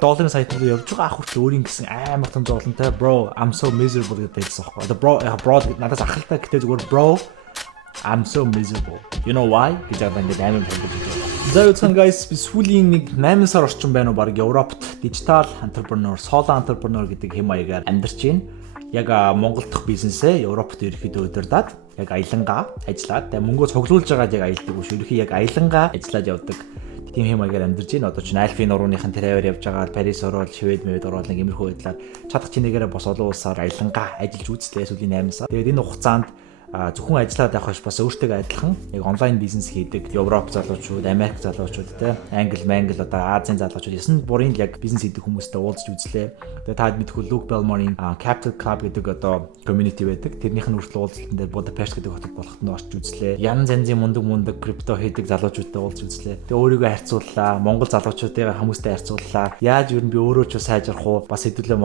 долларын сайтууд явж байгаа ах хүртэл өөрийн гэсэн амар том зовлонтой bro I'm so miserable гэдэг хэлсэн байхгүй. Одоо bro надаас ахалтай гэхдээ зүгээр bro I'm so miserable. You know why? гэж ингээд амар хэлж байгаа. За үгүй guys би сүүлийн нэг 8 сар орчим байна уу баг Европт digital entrepreneur, solo entrepreneur гэдэг хэм маягаар амьдарч байна. Яг Монгол дахь бизнесээ Европт ерөөхдөө удирдаад яг аялангаа ажиллаад тэгээ мөнгөө цуглуулж байгаад яг аялдаг биш. Ерөөхдөө яг аялангаа ажиллаад явдаг. Тийм хэм маягаар амьдарч байна. Одоо чинь Альфийн нурууныхын тэрээр явж байгаа Парис ороод Швед мэд ороод нэг иймэрхүү байдлаар чадах чинээрээ бос олон улсаар аялангаа ажиллаж үзлээ сүүлийн 8 сар. Тэгээд энэ хугацаанд зөвхөн ажиллаад явах биш бас өөртөө адилхан яг онлайн бизнес хийдэг Европ залуучууд, Америк залуучууд те Англи, Мангли одоо Азийн залуучууд ясн бүрийн яг бизнес хийдэг хүмүүстэй уулзч үзлээ. Тэгээ таад мэдхгүй Luke Belmore-ийн Capital Club гэдэг одоо community байдаг. Тэрнийх нь хүртэл уулзалтан дээр Budapest гэдэг хотод болоход нь орч үзлээ. Янз янзын мундаг крипто хийдэг залуучуудтай уулзч үзлээ. Тэгээ өөрийгөө харьцууллаа, Монгол залуучуудын хүмүүстэй харьцууллаа. Яаж юу н би өөрөө ч сайжрах уу? Бас хэдүүлээ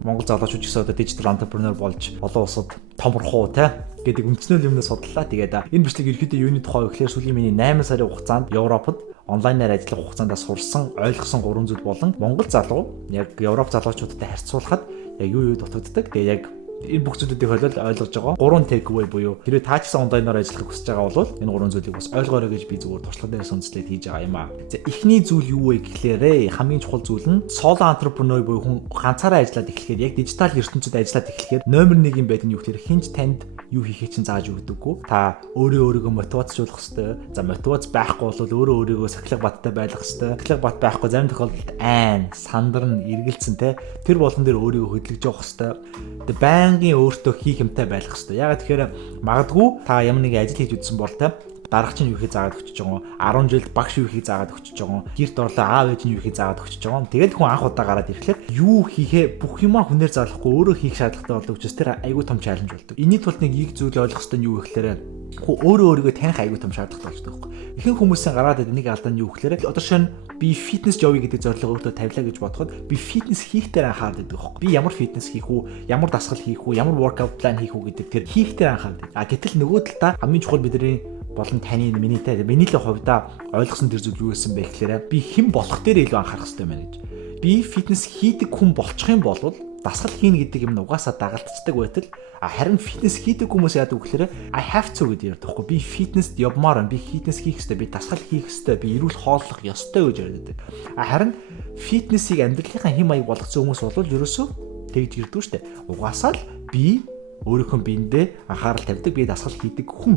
Монгол залуучууд гэсэн одоо digital entrepreneur болж олон улсад томрох уу те гэдэг үндснэл юмнаас судлаа. Тэгээд энэ бичлэг ерөөхдөө юуны тухай гэхээр сүүлийн миний 8 сарын хугацаанд Европод онлайнаар ажиллах хугацаанд сурсан, ойлгосон 3 зүйл болон Монгол залуу яг Европ залуучуудтай харьцуулахад яг юу дутагддаг. Тэгээд яг энэ бүх зүйлүүдийг ойлгож байгаа 3 take away буюу хэрвээ та ч гэсэн онлайнаар ажиллахыг хүсэж байгаа бол энэ 3 зүйлийг бас ойлгоорой гэж би зүгээр туршлага дээрээс үндэслээд хийж байгаа юм аа. За эхний зүйл юу вэ гэхлээрээ хамгийн чухал зүйл нь solo entrepreneur буюу хүн ганцаараа ажиллаад эхлэхээр яг дижитал ертөнцид ажиллаад эхлэхээр номер 1 юм байдаг нь юу гэхээр хинч танд юу хийхээ чинь зааж өгдөггүй. Та өөрийгөө мотивацжуулах хэрэгтэй. За мотивац байхгүй бол өөрийгөө сахилга баттай байлгах хэрэгтэй. Сахилга бат байхгүй зарим тохиолдолд сандарн эргэлцэн те тэр болгон дээр өөрийгөө хөдөлгөж явах хэрэгтэй. Тэгээ байнгын өөртөө хийх юмтай байх хэрэгтэй. Ягаад тэгэхээр магадгүй та ямар нэгэн ажил хийж үзсэн бол те дарагч нь юу хийх заагаад өчөж байгаа. 10 жилд багш юу хийх заагаад өчөж байгаа. Гэрт орлоо аав ээж нь юу хийх заагаад өчөж байгаа. Тэгээд хүн анх удаа гараад ирэхлээр юу хийхээ бүх юмаа хүнээр заалахгүй өөрөө хийх шаардлагатай болдог учраас тэр айгүй том чаленж болдог. Энийний тулд нэг их зүйл ойлгох хэрэгтэй нь юу гэхээр өөрөө өөрийгөө таних айгүй том шаардлагатай болдог байхгүй. Ихэнх хүмүүсийн гараад ирэх нэг алдаа нь юу гэхээр одоо шинэ би фитнес явъя гэдэг зорилго өөртөө тавилаа гэж бодоход би фитнес хийх дээр анхаардаг байхгүй. Би ямар фитнес хийх үү, ямар дасгал хийх үү, ямар workout plan хийх үү гэдэг тэр хийх дээр анхаардаг. Гэтэл нөгөө талдаа хамгийн чухал бидний болон таны миний л хувьдаа ойлгосон тэр зүйл юу гэсэн бэ гэхээр би хэн болох дээр илүү анхаарах хэрэгтэй байна гэж. Би фитнес хийдэг хүн болчих юм бол дасгал хийнэ гэдэг юм угаасаа дагалдцдаг байтал харин фитнес хийдэг хүмүүс яадаг вэ гэхээр I have to гэдэг ярьдаг байхгүй. Би фитнест явмаар би фитнес хийх хэрэгтэй, би дасгал хийх хэрэгтэй, би эрүүл хооллох ёстой гэж ярьдаг. Харин фитнесийг амьдралынхаа хэм маяг болгоцсон хүмүүс бол ерөөсөө тэгж ирдэг шүү дээ. Угаасаа л би өөрийнхөө биендээ анхаарал тавьдаг, би дасгал хийдэг хүн.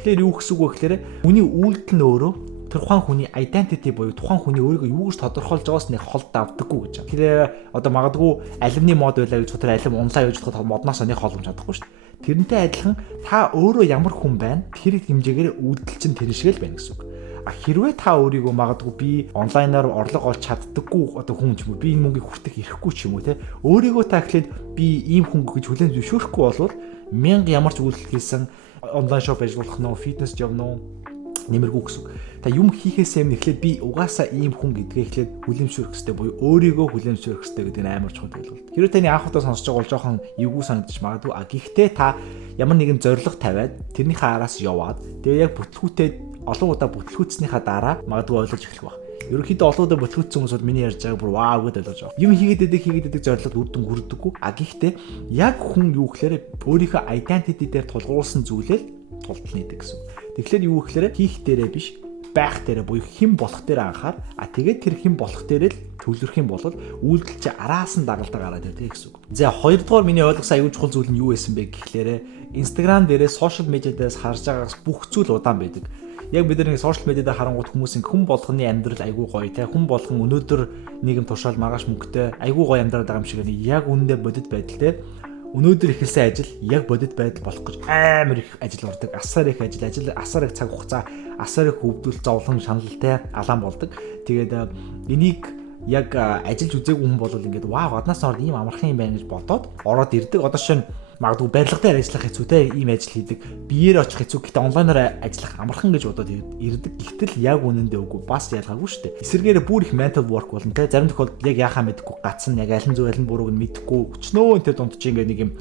Тэгэхээр юу гэсэн үг вэ гэхээр хүний үйлдэл нь өөрөө тэр тухайн хүний identity буюу тухайн хүний өөрийгөө юу гэж тодорхойлж байгаас нэг хол давдаггүй гэж байна. Тэгэхээр одоо магадгүй алимны мод байлаа гэж тэр алим онлайн явж бодоход модноос нэг хол юм чадахгүй шүү дээ. Тэрнтэй адилхан та өөрөө ямар хүн байна тэр хэмжээгээр үйлдэл чинь тэр шиг л байна гэсэн үг. Хэрвээ та өөрийгөө магадгүй би онлайнаар орлого олж чаддаггүй одоо хүн ч юм уу би энэ мөнгийг хүртэх ирэхгүй ч юм уу те өөрийгөө та гэхлээр би ийм хүн гэж хүлээн зөвшөөрөхгүй болвол 1000 ямар ч үйлдэл хийсэн онлайн шоп ажиллах нь фитнес явна уу нэмэргүй гэсэн. Та юм хийхээсээ өмнө эхлээд би угаасаа ийм хүн гэдгээ эхлээд хүлэмжшүүлэх хэрэгтэй буюу өөрийгөө хүлэмжшүүлэх хэрэгтэй гэдэг нь амар чухал ойлголт. Хэрвээ таны анх удаа сонсож байгаа бол жоохон эвгүй санагдаж магадгүй. Гэхдээ та ямар нэгэн зорилго тавиад тэрнийхээ араас яваад тэгээ яг бүтлгүүтээ олон удаа бүтлгүүцснийхаа дараа магадгүй ойлгож эхлэх баг. Ерөнхийдөө олон удаа бүтлгүүцсэн хүмүүс бол миний ярьж байгааг бүр вау гэдээ ойлгож байгаа. Юм хийгээд байдаг зорилгод үр дүн хүрдэггүй. Гэхдээ яг хүн юу гэхээр өөрийнхөө identity дээр тулгуурласан зүйлээр тултал нийдэг гэсэн. Тэгэхээр юу гэхээр хийх дээрээ биш байх дээрээ буюу хэн болох дээрээ анхаар тэгээд тэр хэн болох дээрээ л төвлөрөх юм бол үйлдэл чи араас нь дагалдаг гараад ирдэг гэсэн үг. За хоёрдугаар миний ойлгосон аюул чухал зүйл нь юу байсан бэ гэхлээр Instagram дээрээ social media дээрээс харж байгаагаас бүх зүйл удаан байдаг. Яг бид нэг social media дээр харангуут хүмүүсийн хүн болгоны амьдрал айгүй гоё те хүн болгон өнөөдөр нийгэм туршаал маргааш мөнгөтэй айгүй гоё амьдраад байгаа юм шиг байна. Яг үнэндээ бодит байдал те өнөөдөр ихэлсэн ажил яг бодит байдал болох гэж амар их ажил ордог. Асар их ажил, асар их цаг хугацаа, асар их хөвдөл зовлон шаналлтай алаан болдог. Тэгээд энийг яг ажиллаж үзээгүй хүн бол ингээд вау гаднаас ороод ийм амархан юм байна гэж бодоод ороод ирдэг. Одоо шинэ магадгүй барилгатай ажиллах хэцүү те ийм ажил хийдэг. Биеэр очих хэцүү гэхдээ онлайнаар ажиллах амархан гэж бодоод ирдэг. Гэтэл яг үнэндээ үгүй бас ялгаагүй шүү дээ. Эсвэргээр бүр их mental work болно те зарим тохиолдолд яг яхаа мэдэхгүй гацсан яг алин зөв алин бурууг нь мэдэхгүй өчнөө энэ дунд чи ингээд нэг юм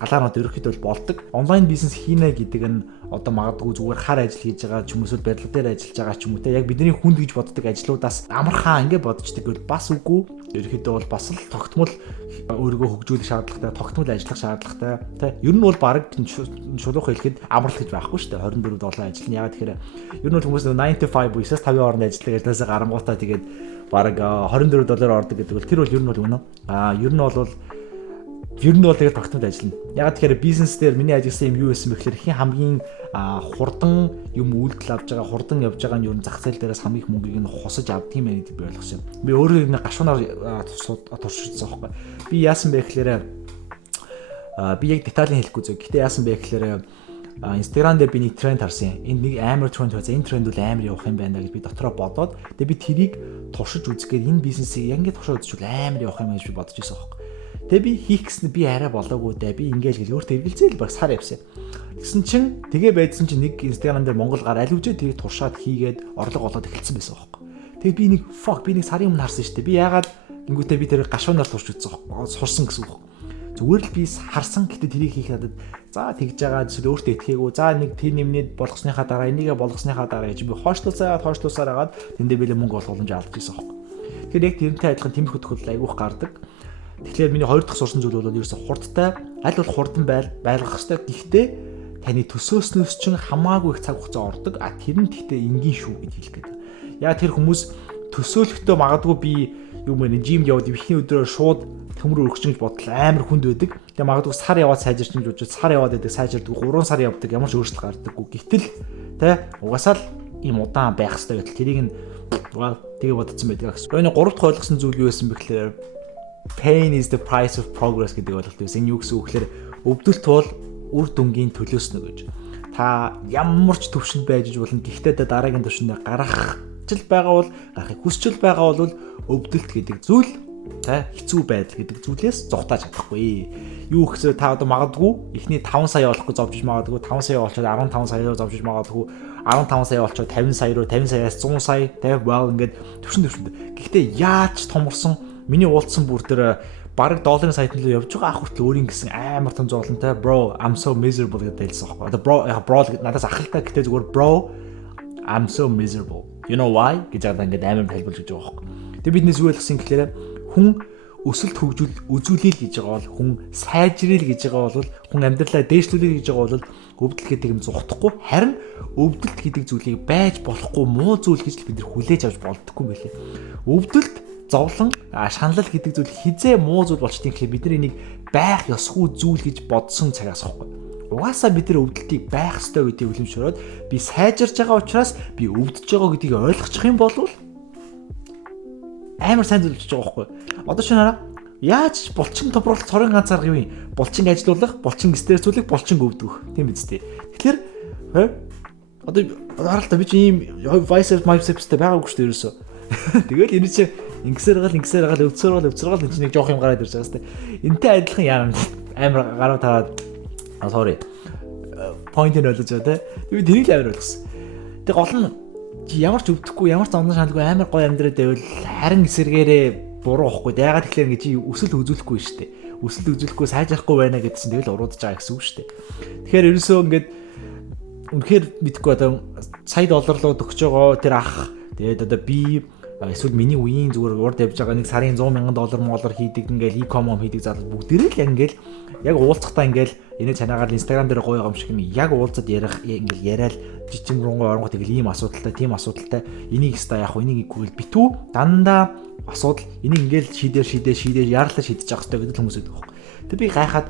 алаанууд ерөөхдөө бол болдог. Онлайн бизнес хийнэ гэдэг нь одоо магадгүй зүгээр хар ажил хийж байгаа ч юм уу эсвэл барилга дээр ажиллаж байгаа ч юм уу те яг бидний хүнд гэж боддог ажлуудаас амархаа ингэ бодчихдаг бол бас үгүй. Ерөөхдөө бол бас л тогтмол өөрийгөө хөгжүүлэх шаардлагатай, тогтмол ажиллах шаардлагатай те. Ер нь бол баг шулуух хэлэхэд амарлах гэж байхгүй шүү дээ. 24/7 ажил нь ягаад тэгэхээр ер нь бол хүмүүс 9 to 5 9-аас 5-ын хооронд ажилладаг ажлаасаа гарангуутаа тэгээд баг $24 ордог гэдэг бол тэр бол ер нь бол үнэ. Ер нь бол тэгээд тогтмол ажиллана. Ягаад тэгэхээр бизнес дээр миний ажилласан юм юу байсан бэ гэхээр хин хамгийн хурдан юм үйлдэл авж байгаа, хурдан явж байгаа нь ер нь зах зээл дээрээс хамгийн их мөнгийг нь хосож авдаг юм байна гэдэг би ойлгосон. Би өөрөө энэ гашуунаар туршижсан байхгүй. Би яасан бэ гэхээр би яг деталийн хэлэхгүй зөв. Гэтэ яасан бэ гэхээр Instagram дээр би нэг тренд харсан. Энэ нэг амар тренд байсан. Энэ тренд бол амар явах юм байна гэж би дотроо бодоод тэгээ би тэрийг туршиж үзэх гээд энэ бизнесийг яг ингэ туршиж үзчихвэл амар явах юм гэж би бодож байсан байхгүй. Тэгээ би хийх гэсэн би арай болоогүй дээ. Би ингээл гэл өөртөө эргэлзээл баг сар явсан. Тэгсэн чинь тэгээ байдсан чинь нэг Instagram дээр Монгол гар аль үжээ тэрийг туршаад хийгээд орлого олоод эхэлсэн байсан байхгүй. Тэгээ би нэг сарын өмнө харсан шүү дээ. Би яагаад гингүүтээ би тэр гашуунаар турш үзсэн байхгүй. Сурсан гэсэн үг. Зүгээр л би харсан гэхдээ тэрийг хийх надад за тэгж байгаа зүйл өөртөө итгээгүй. За нэг тэр нэмнээд болгосныхаа дараа энийгээ болгосныхаа дараа гэж би хойшлуулсаар агаад тэндээ билээ мөнгө олох боломж алдаж ирсэн байхгүй. Тэгэхээр яг тэрнтэй адилхан тэмхүү тохиолдол айгүйх гардаг. Тэгэхээр миний хоёр дахь сурсан зүйл бол ерөөсө хурдтай аль бол хурдан байлгах хэрэгтэй. Гэхдээ таны төсөөснөөс чинь хамаагүй их цаг хугацаа ордог. Тэр нь гэхдээ энгийн шүү гэж хэлэх гээд. Яг тэр хүмүүс төсөөлөхдөө магадгүй би юм бэ жимд яваад ихний өдрөөр шууд төмөр өргөж гэж бодол амар хүнд байдаг. Тэгээ магадгүй сар яваад сайжирч гэж бодож сар яваад байдаг сайжирдаг 3 сар явдаг ямар ч өөрчлөлт гардаггүй. Гэтэл тэ угаасаа л ийм удаан байх хэрэгтэй гэтэл тэрийг нь тэгээ бодсон байдаг гэсэн. Энэ 3 дахь ойлгосон зүйл юу байсан бэ гэхээр pain is the price of progress гэдэг ойлголт байсан. Энэ юу гэсэн үг гэхээр өвдөлт бол үр дүнгийн төлөөснө гэж. Та ямар ч төвшөнд байж болно. Гэхдээ дараагийн төвшөндөө гарах байгаа бол гарахыг хүсчил байгаа бол өвдөлт гэдэг зүйл хэцүү байдал гэдэг зүйлээс зугатаж чадахгүй. Юу гэхээр та одоо магадгүй эхний 5 сая олохгүй зовж магадгүй 5 сая олчоод 15 саяар зовж магадгүй 15 сая олчоод 50 сая руу 50 саяас 100 сая ингээд төвшөнд. Гэхдээ яаж томорсон миний уулзсан бүр тэр бараг долларын сайтанд л явж байгаа ах хүртэл өөрийн гэсэн амар том зовлонтой bro I'm so miserable гэдэг хэлсэн байхгүй. Одоо bro надаас ахалтай гэхдээ зүгээр bro I'm so miserable. You know why? гэж ингээд амар хэлбэлж гэж байгаа байхгүй. Тэгээ биднээс юу ойлгосон гэхээр хүн өсөлт хөгжүүл үзүүлэл гэж байгаа бол хүн сайжрэл гэж байгаа бол хүн амьдралаа дээшлүүлэл гэж байгаа бол өвдөл гэдэг юм зугтахгүй харин өвдөлт гэдэг зүйлийг байж болохгүй муу зүйл гэж бид нар хүлээж авч болдоггүй юм байлээ. Өвдөлт зовлон шаналл гэдэг зүйл хизээ муу зүйл болчтой гэхлээр бид нар энийг байх ёсгүй зүйл гэж бодсон цагаас واخгүй. Угаасаа бид нар өвдөлтийг байх ёстой гэдгийг үлэмшөөрөөд би сайжирж байгаа учраас би өвдөж байгаа гэдгийг ойлгочих юм бол амар сайн зүйлж байгаа байхгүй. Одоо чи нараа яаж булчин томруулалт цорын ганц арга юу юм? Булчин ажилуулах, булчин стрессүүлэх, булчин өвдөх. Тийм биз дээ. Тэгэхээр одоо харалтаа би чи ийм biceps байгаагүй шүү дээ ерөөсөө. Тэгэл энэ чи ингэсээр гал өвцөр гал энэ чинь нэг жоох юм гараад ирж байгаа сте. Энтэй адилхан яам амар гарав тараад sorry. Point нь ойлгож байгаа те. Би тэрийг л амар ойлгосон. Тэг гол нь чи ямар ч өвдөхгүй, ямар ч зовлон шаналгүй амар гоё амьдраад байвал харин эсэргээрээ буруу واخгүй. Яагаад тэгэхээр ингэ чи өсөл үзүүлэхгүй шүү дээ. Өсөл үзүүлэхгүй сайжрахгүй байна гэдсэн тэгэл уруудаж байгаа гэсэн үг шүү дээ. Тэгэхээр ерөөсөө ингээд үнэхээр мэдгүй одоо сая долларлууд өгч байгаа тэр ах тэгээд одоо би эсвэл миний үеийн зүгээр урд явж байгаа нэг сарын $100,000 хийдэг ингээл e-com хийдэг залуу бүгдээрээ л ингээл яг уулзахтаа ингээл энэ чанаагаар Instagram дээр гоё юм шиг яг уулзаад ярих ингээл яриад жижиг руугаа оронгот тэгэл ийм асуудалтай тийм асуудалтай энийг хэвээр яг энийг игүүл битүү дандаа асуудал энийг ингээл шийдээр яарлаа шийдэж явах хэрэгтэй гэдэг хүмүүс байдаг байхгүй. Тэг би гайхаад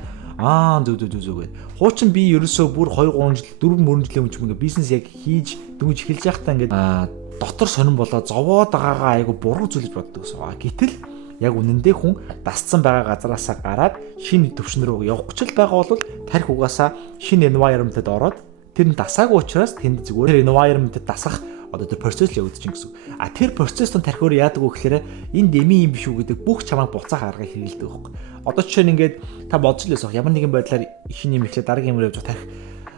зүг гэд. Хуучин би ерөөсөө бүр 2-3 жил 4 жилийн өмнө ингээ бизнес яг хийж дөнгөж эхэлж байхдаа ингээ дотор сонирн болоо зовоод байгаагаа айгу буруу зүйл гэж боддог гэсэн. Гэтэл яг үнэндээ хүн дасцсан байгаа газараасаа гараад шинэ төвшин рүү явах гэж байгаа бол тарих угаасаа шинэ environment-д ороод тэр нь дасаагүй учраас тэнд зүгээр environment-д дасах одоо тэр процесс л явагдаж гэсэн. Тэр процесс нь тарих өөр яадаг вэ гэхээр энэ деми юм биш үү гэдэг бүх чамайг буцаах аргыг хэрэгэлдэг байхгүй. Одоо жишээ нь ингээд та бодж лээс ямар нэгэн байдлаар шинэ юм ихлэ дараагийн юм явж тарих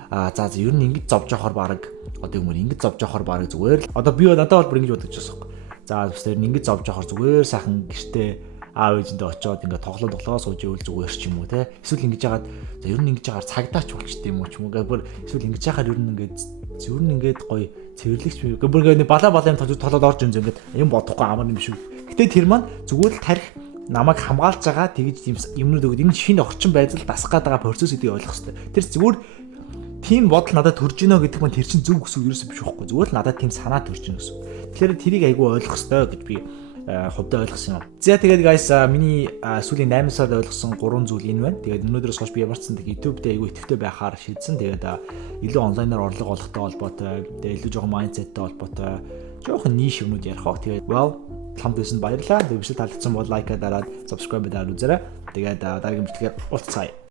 за ер нь ингэж зовж явахаар баг одоо юм ингэж зовж явахаар баг зүгээр л одоо би надад бол бүр ингэж бодож байсан юм. За бас тэр ингэж зовж явахаар зүгээр сайхан гэртээ аав ээжиндээ очиод ингээд тоглоо сууж ивэл зүгээр ч юм уу те. Эсвэл ингэж яагаад за ер нь ингэж яагаар цагдаач болчтой юм уу ч юм уу. Гэхдээ эсвэл ингэж яахаар ер нь ингээд гоё цэвэрлэгч бүр ингээд балаа юм толоод орж юм ингээд юм бодохгүй амар юм шүү. Гэтэ тэр маань зүгээр л тарих намайг хамгаалж байгаа тэгж юмнууд өгöd энэ шинэ орчин байдлал дасах гээд байгаа процесс гэдгийг ойлгох хэрэгтэй. Тэр зүгээр тийм бодол надад төрж гинэ гэдэг маань тэр чинь зөв гэсэн үг ерөөсөө биш байхгүй. Зүгээр л надад тийм санаа төрж гинэ гэсэн. Тэгэхээр тэрийг айгүй ойлгох хэрэгтэй гэж би хувьдаа ойлгосон юм. За тэгээд guys миний сүүлийн 8 сард ойлгосон 3 зүйл энэ байна. Тэгээд өнөөдрөөс хойш би ямарчсан YouTube дээр айгүй идэвхтэй байхаар шийдсэн. Тэгээд илүү онлайнаар орлого олохтой холбоотой, тэгээд илүү жоохон mindsetтэй холбоотой жоохон ниш юмнууд ярих хаа. Тэгээд хамт байсан баярлалаа. Тэгээд бичлэг таалагдсан бол лайк дараад subscribe дараад үзээрэй. Тэгээд дараагийн бичлэгээр уулзцаая.